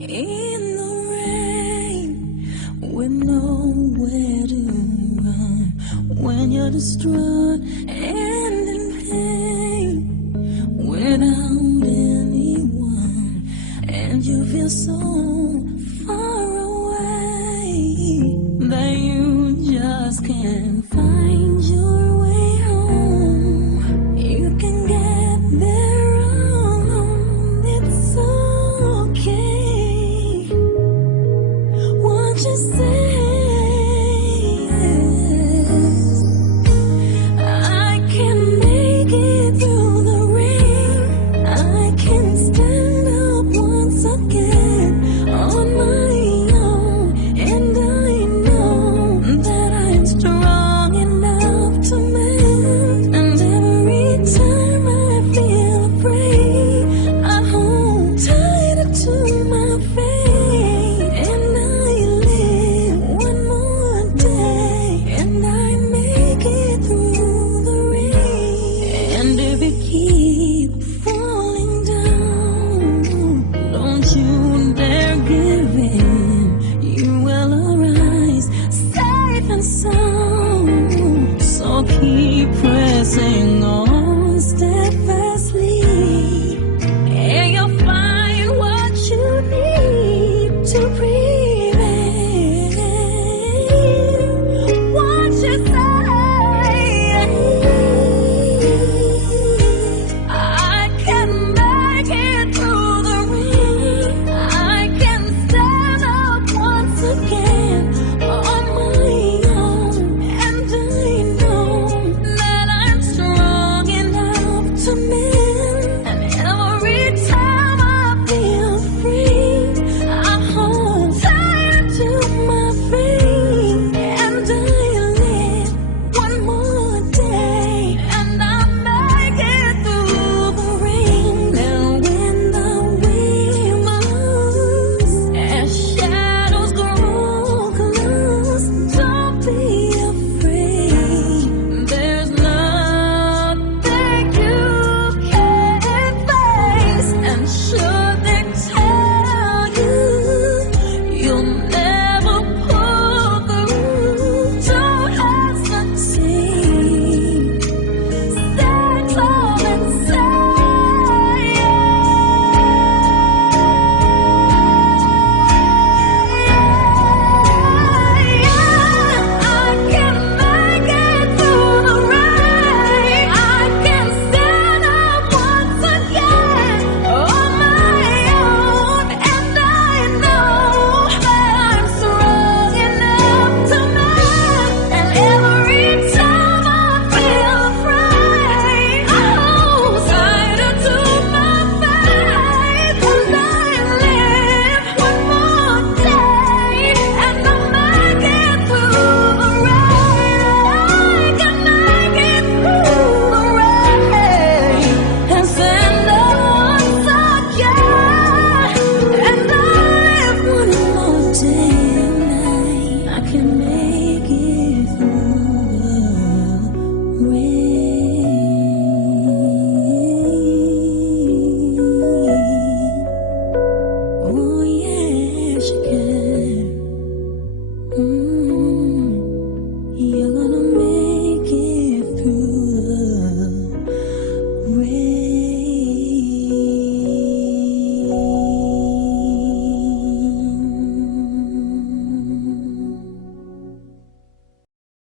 in the rain with nowhere to run, when you're distraught and in pain without anyone, and you feel so far away that you just can't find your way home. You can get there alone, it's okay. What you say is, I can make it through the rain, I can stand up once again on my own, and I know that I'm strong enough to mend. And every time I feel afraid, I hold tighter to my faith, and I live one more day, and I make it through the rain. And if you keep falling down, don't you dare give in. You will arise safe and sound. So keep pressing on steadfastly, and you'll find what you need to prevail. What you say, I can make it through the rain, I can stand up once again on my own, and I know that I'm strong enough to mend. And every time I feel free, I hold tight to my faith, and I live one more day, and I make it through the rain. And when the wind moves and shadows grow close, don't be afraid. There's nothing you can't face, and should they tell you you'll never pull through, don't hesitate. Stand tall and say, I can make it through the rain, I can stand up once again on my own, and I know that I'm strong enough to mend. And every time I feel afraid, I hold tighter to my faith, and I live one more day, and I make it through the rain. I can make it through the rain, and stand up once again, and I live one more day, and I can make it through the rain. Oh yes, you can. You're gonna make it through the rain.